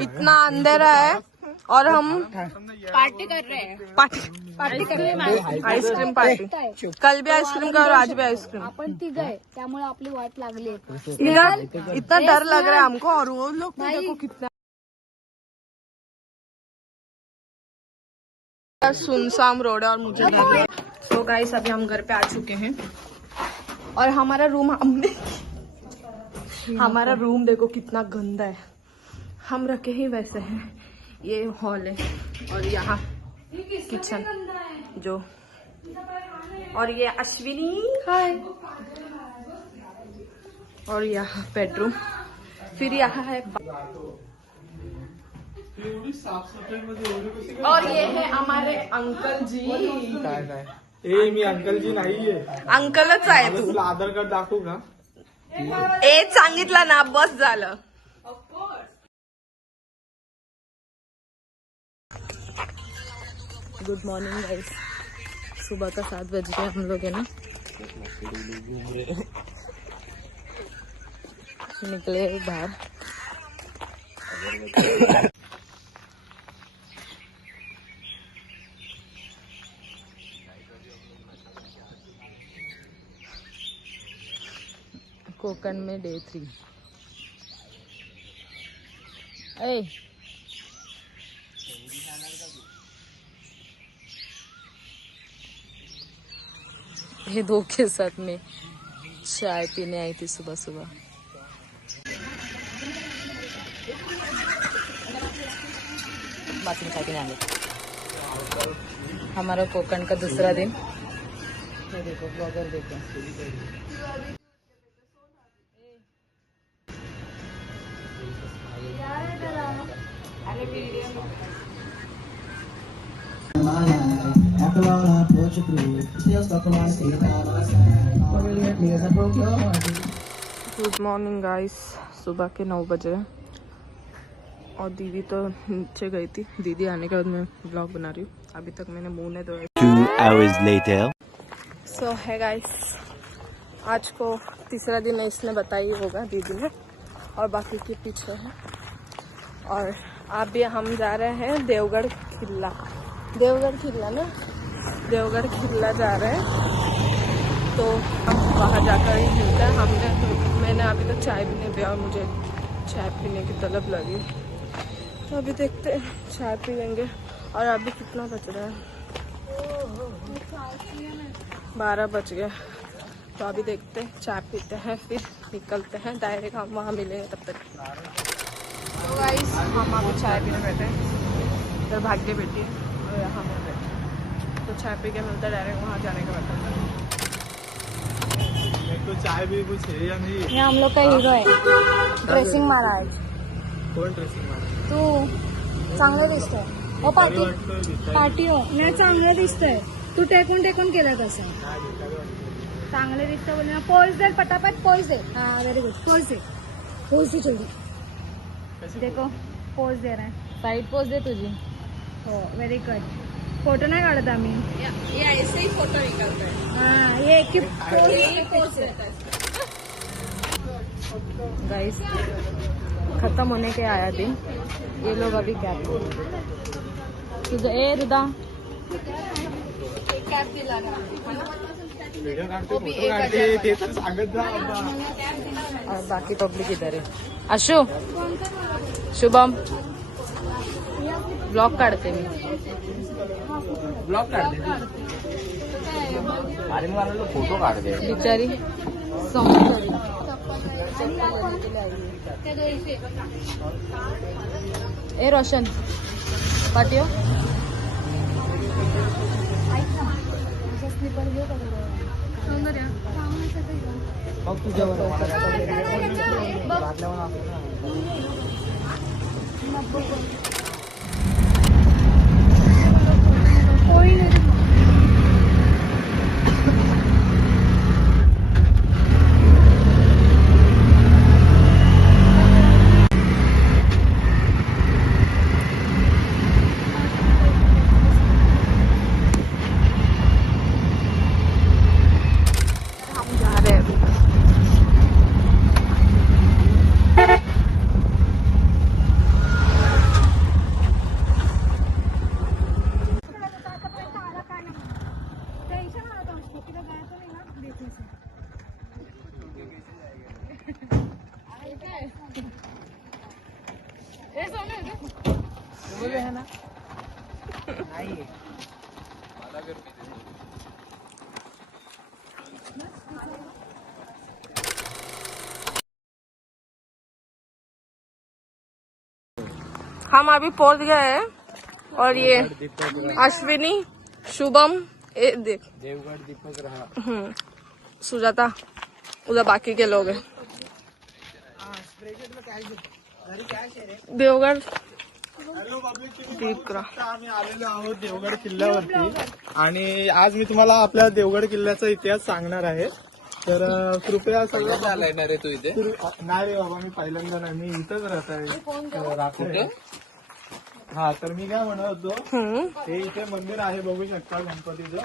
इतना अंधेरा है और हम पार्टी कर रहे हैं। पार्टी कर रहे हैं, आईस्क्रीम पार्टी। कल भी आईस्क्रीम का और आज भी आईस्क्रीम। आपण तिघ आहे त्यामुळे आपली वाट लागली। इतना डर लग रहा है हमको और वो लोग तो देखो कितना सुनसान रोड है और मुझे तो गाइस अभी हम घर पे आ चुके हैं और हमारा रूम देखो कितना गंदा है। हम रखे ही वैसे हैं। ये हॉल है और यहाँ किचन जो और ये अश्विनी हाय और यहाँ बेडरूम फिर यहाँ है और ये है हमारे अंकल जी। मी अंकल जी नाहीये, अंकलच आहे तू। तुला आधार कार्ड दाखवू का? सांगितलं ना बस झालं। गुड मॉर्निंग गाइस, सुबह का 7 बज गया। हम लोग है ना निकले बाहर। कोकण में डे 3। ये दो के साथ में चाय पीने आई थी सुबह सुबह। बाकी चाय पीने आए। हमारा कोकण का दूसरा दिन। ये देखो ब्लॉगर देखो। गुड मॉर्निंग गाइस, सुबह के 9 बजे और दीदी तो नीचे गई थी। दीदी आने के बाद मैं ब्लॉग बना रही हूँ। अभी तक मैंने मुंह नहीं धोया। 2 hours later. सो है गाइस, आज को तीसरा दिन है, इसने बताई होगा दीदी ने और बाकी के पीछे है। और अभी हम जा रहे हैं देवगढ़ किला ना, देवगढ़ किला जा रहे हैं। तो हम वहाँ जाकर ही मिलते हैं। मैंने अभी तक चाय भी नहीं पिया और मुझे चाय पीने की तलब लगी। तो अभी देखते हैं, चाय पी लेंगे। और अभी कितना बज रहा है? 12 बज गए। तो अभी देखते हैं, चाय पीते हैं फिर निकलते हैं। डायरेक्ट हम वहाँ मिलेंगे तब तक। तो गाइस हम अभी चाय पीने बैठे हैं। इधर भाग्य बैठी है और यहाँ मैं बैठे। तो चाय पी के मिलता है डायरेक्ट वहाँ जाने का बैठा। तो चाय भी कुछ है या नहीं? ये हम लोग का हीरो आहे। ड्रेसिंग मारा आहे। कोण ड्रेसिंग मारा? तू चांगलं दिसतोय। ओ पार्टी हो नाही, चांगलं दिसतंय। तू टेकून केलं तसं चांगलं दिसतं बोल। पोज दे पटापट, पोज दे। हाँ वेरी गुड, पोज दे जल्दी। देखो पोज दे रहा है। साइड पोज दे तुझी। हो वेरी गुड। फोटो नाही काढत आम्ही, ये ऐसे ही फोटो निकलते हैं। हाँ ये एक पोज रहता है। गाइस खत्म होने के आया दिन। ये लोग अभी कैब तुझं ए रुदा कैब दिलाना और बाकी पब्लिक इधर है। अशु शुभम ब्लॉग काढते मी। ब्लॉग काढ दे। अरे मला फोटो काढ दे। बिचारी ए रोशन पाटियो मग तुझ्यावर हम अभी पहुंच गए हैं और ये अश्विनी शुभम ये देख देवगढ़ दीपक रहा सुजाता उधर बाकी के लोग हैं देवगढ़ दीपक आम्ही आलेलो आहोत देवगड किल्ल्यावरती आणि आज मी तुम्हाला आपल्या देवगड किल्ल्याचा इतिहास सांगणार आहे. तर कृपया सगळं आलाय ना रे तू इथे नाही रे बाबा, मी पहिल्यांदा नाही, मी इथंच राहत आहे. हा, तर मी काय म्हणत होतो, हे इथे मंदिर आहे बघू शकता गणपतीचं.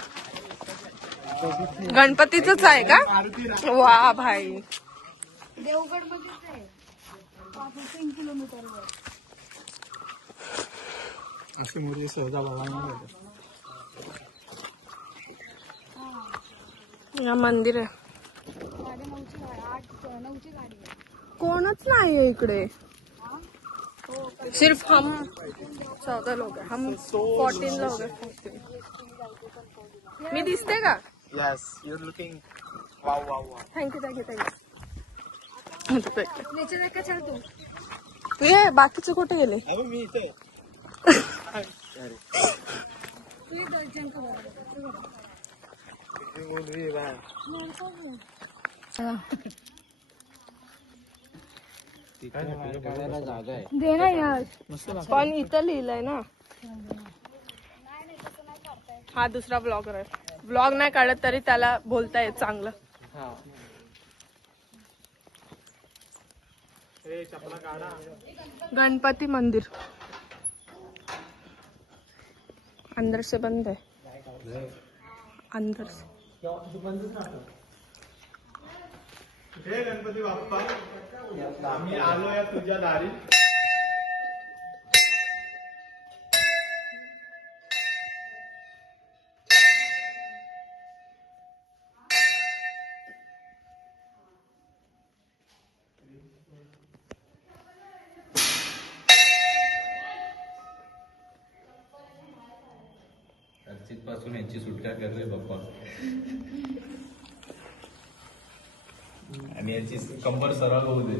गणपतीचंच आहे का? मारुती वा भाई देवगड मध्येच आहे 3 किलोमीटरवर. अशी मुली सहजा बघायला या मंदिर आहे. 9ची गाडी आहे. कोणच नाहीये इकडे. सिर्फ हम 14 लोग हैं. हम 14 लोग हैं. 14. मी दिसते का? Yes, you looking wow wow wow. Thank you thank you thank you. नीचे देख का चल तू. ये बाकीचे कुठे गेले? अरे मी इथे तू ये 2 जण का बरोबर. मुलगी बाहेर. काढायला जागा आहे. दे ना यार. पण इथं लिहिलंय ना. हा दुसरा ब्लॉगर आहे. ब्लॉग नाही काढत तरी त्याला बोलता येत चांगलं. हा गणपति मंदिर अंदर से बंद है. अंदर से हे गणपती बाप्पा, आम्ही आलो या तुझ्या दारी. अर्चित पासून यांची सुटका करतोय बाप्पा आणि याची कंबर सरळ होऊ दे.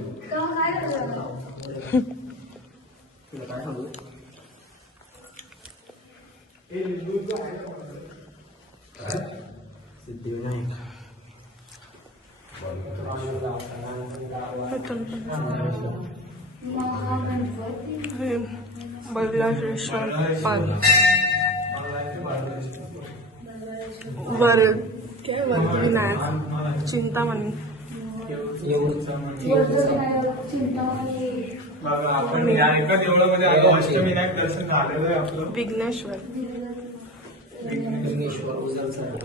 बगलाश्वर पान वर क्या विनायक चिंतामणी. आपण या एका देवळामध्ये आलो. अष्टविनायक दर्शन झालेलं आहे आपलं. विघ्नेश्वर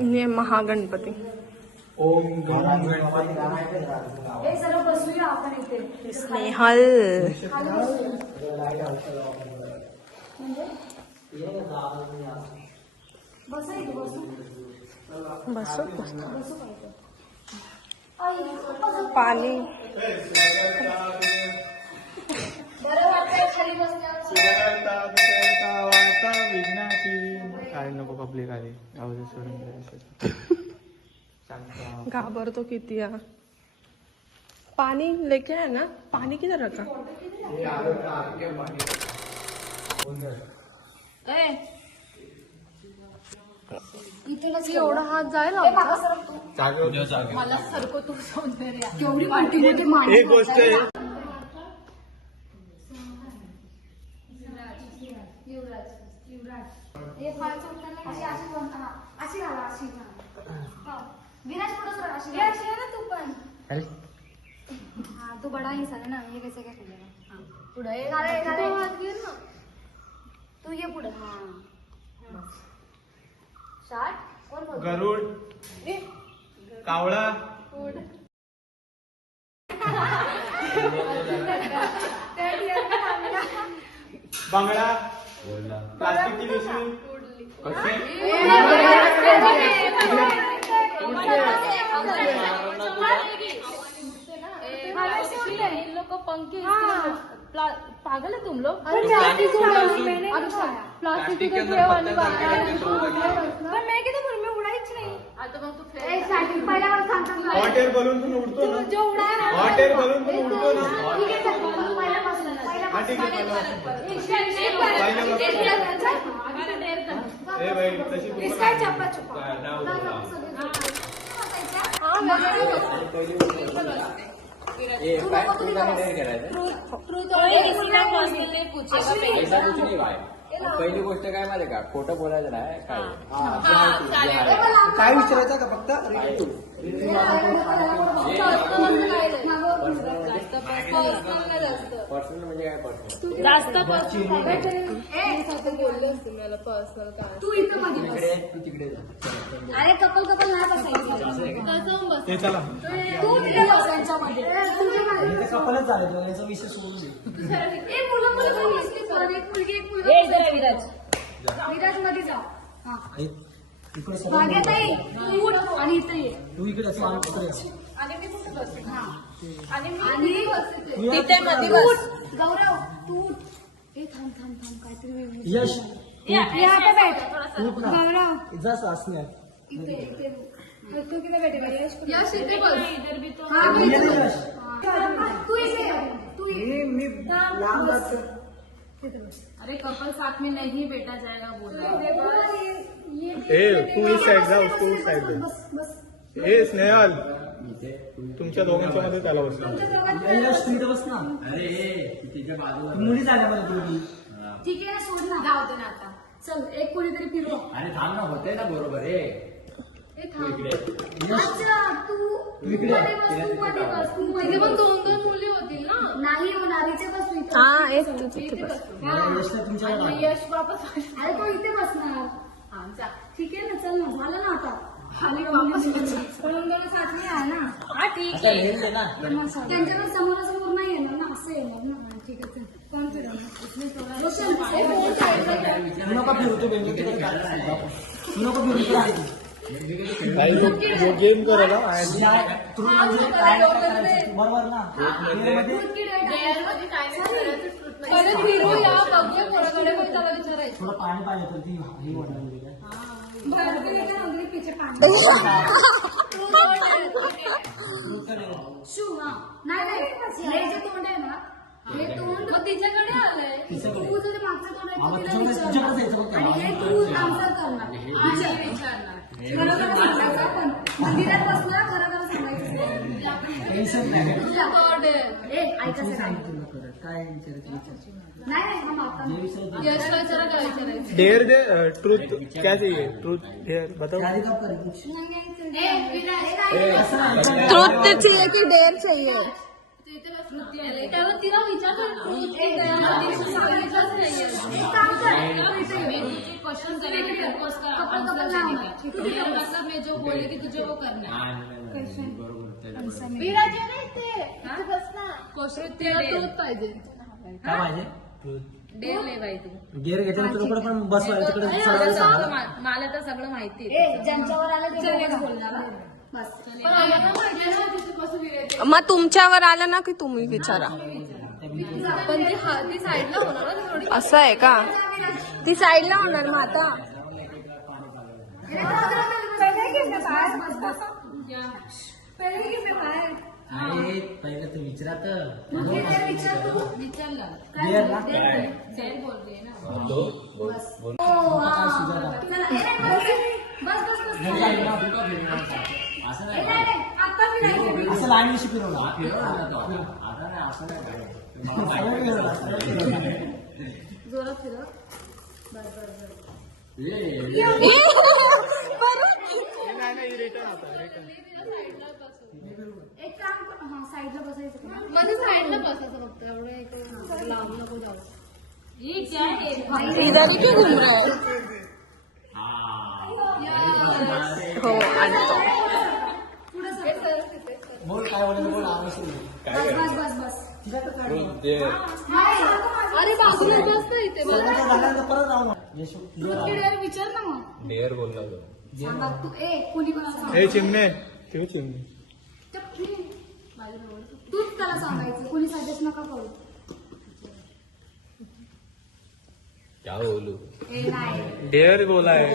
ने महागणपती. ओम गण गणपती. हे सर्व बसूया आपण इथे. स्नेहल बसा इथे बसू. बस पाणी बरं वाटतंय खाली बसल्यावर. काय नको पब्लिक आली. घाबरतो किती यार. पानी लेके है ना. पानी किधर रखा? एवढा हात जायला मला सरको तू सौंदर्य केवढी मोठी मोठी मांडी. एक गोष्ट आहे, हे फार चोटताना अशी घाला अशी. विराज पुढे अशी ना तू पण. हाँ तू बड़ा इंसान है ना, ये कैसे क्या करेगा. पुढे हात घेऊन ना तू ये पुढे. हाँ शार्ट कोण बोलतो. गरुड, कावळा, बंगळा, प्लास्टिकची पिशवी. को पंखे पागल है तुम लोग। प्लास्टिक के अंदर पत्ते डाल के रखे तो वो बढ़िया। पण मी किती बोल मी उडायच नाही आता मग तू स्टार्टिंग पहिल्यावर सांगतात हॉट एअर बलून पण उडतो ना, जो उडाय हॉट एअर बलून पण उडतो ना. ठीक आहे चल पहिल्यापासून हा ठीक आहे ए भाई तशी इसका चप्पा चुप्पा ऐसा कुछ नहीं भाई. पहिली गोष्ट काय माहिती का, खोटं बोलायचं नाही काय. काय विचारायचं का फक्त पर्सनल म्हणजे काय पर्सनल. जास्त बोलले असते मला पर्सनल काय तू इथं मध्ये बस. तू तिकडे जा. अरे कपल नाही बसायचं ते चला तू तिथे बस यांच्यामध्ये कपलच झालं तुला याचा विषय सोडून दे. एक मुलं एक मुलगा विराज मध्ये जा हा इकडे सर मागे ताई तू उठ आणि इथे ये तू इकडे असं आम इकडे असं. आणि मी कुठे बसते हा आणि मी आणि तिथे मध्ये तू बस. उठ गौरव तू उठ ए थांब काहीतरी वेगळं. यश यहाँ पे बैठ उठ ना. गौरव जा असण्यात इथे तू किती बैठेगा यश इथे बस. इधर भी तो हाँ, ये इधर नाही बस. यश. तू इथे तू इथे मी लांब जातो. अरे कपल साथ में नहीं बैठा जाएगा बोला. ए तू इस साइड जा, उसको उस साइड दे. बस बस ए स्नेहल तुमच्या दोघांच्या मध्ये त्याला बसला. यश तू इथं बस ना. अरे तिच्या बाजूला. मुली झाल्या मला तुम्ही. ठीक आहे सोड ना जाऊ दे ना आता चल एक कोणीतरी फिरव अरे थांब ना, होते ना बरोबर आहे. ए थांब यश अच्छा तू इकडे. मध्ये बस तू मध्ये बस तू मध्ये बस. दोन मुली होतील ना. नाही होणार इथे बस तू इथे हा एक बस. तू तिथे बस. हा. यशला तुमच्या आणि यश वापस अरे तो इथे बसणार आमचा ठीक आहे ना चल ना झालं ना आता आणि वापस पळून गेलं साथ नाही आहे ना हा ठीक आता आहे. हे दे ना. त्यांच्याकडे समोरासमोर नाही येणार ना असं येणार ना हा, ठीक आहे चल कोण फिरवणार रोशन, ए, फोन साईडला ठेव. तू नको फिरू तू बेंगलोर तिकडे काय तू नको फिरू इकडे आहे तू. जो गेम करायला नाही, तू म्हणजे काय करायचं? बरोबर ना गेममध्ये डेअरमध्ये काय नाही करायचं, ट्रूथमध्ये. अरे फिरूया बघूया कोणाकडे पण त्याला विचारायचं. थोडं पाणी पाहिजे तर ती ही वाटत होती काय. बरं, फिर इकडे अंगली पीछे पाणी. शू हा नाही हे जे तोंड आहे ना हे तोंड मग तिच्याकडे आलंय. तू जर मागचं तोंड आहे आम्हाला तर तिला तुझ्याकडे विचारणार. जायचं बघ आणि हे तू आन्सर करणार विचारणार. खरं खरं सांगायचं आपण मंदिरात बसणार खरं खरं सांगायचं टेन्शन नाही. ए ऐकायचं काय काय विचारायचं विचार. नाही हा मागचा जे विषय यशला विचारा काय विचारायचं. डेयर दे ट्रूथ क्या चाहिए ट्रूथ डेयर बताओ. त्याआधी का करे कुछ ट्रूथ चाहिए कि डेअर चाहिए. त्याला तिला विचारलं ट्रूथ सांगितलंच नाहीये. क्वेश्चन करेंगे प्रपोज का आंसर देने का. डेअर मतलब मैं जो बोलेगी तुझे वो करना है. विराज ये नाही ते बस ना. क्वेश्चन तिला ट्रूथ पाहिजे. काय पाहिजे डेअर ले बाई तू. गेअर घेतल्यानंतर तुला पण बसवायला तिकडे अरे, सगळं सांगा. मला तर सगळं माहिती ए ज्यांच्यावर आलं ते दोघंच बोलणार हा. बस मग तुमच्यावर आलं ना की तुम्ही विचारा. पण ती साईडला होणार ना थोडी. असं आहे का, ती साईडला होणार मग आता. पहिले घे ना बाहेर बस बस पहिले घे ना बाहेर अरे पहिलं तू विचारा तर मग ते तर विचार तू विचारलं. गेअर ना डेअर बोलते ना. हो, हा. चला, ए, बस बस बस घरी जाईल ना, तू का फिरणार? असं ए, नाही नाही, नाही, आता फिरायचं. असं लाईनशी फिरवलं आता नाही असं नाही करायचं. सरळ फिरवलं, सरळ फिरवलं. जोरात फिरव बस बस बस एक काम कर हा साईडला बसायचं का? माझ्या साईडला बसायचं फक्त. एवढं लांब नको जाऊ. इधर ही क्यों घूम रहा है. हो आणतो. पुढे सर बोल काय बोलायचं बोल आवश्यक नाही. बस बस बस बस तिला तर काय ट्रूथ डेअर. अरे बाजूला बस ना इथे. सगळं काय झाल्यानंतर परत राहू ना. यश, दूध किड्यावर विचार ना मग डेअर बोलला तो. सांगा तू ए कोणी कोणाला सांग ए चिमणे ठेव चिमणे. चप, फिर. तूच त्याला सांगायचं, कुणी सजेस्ट नका करू. क्या बोलू ए नाही डेअर बोलाय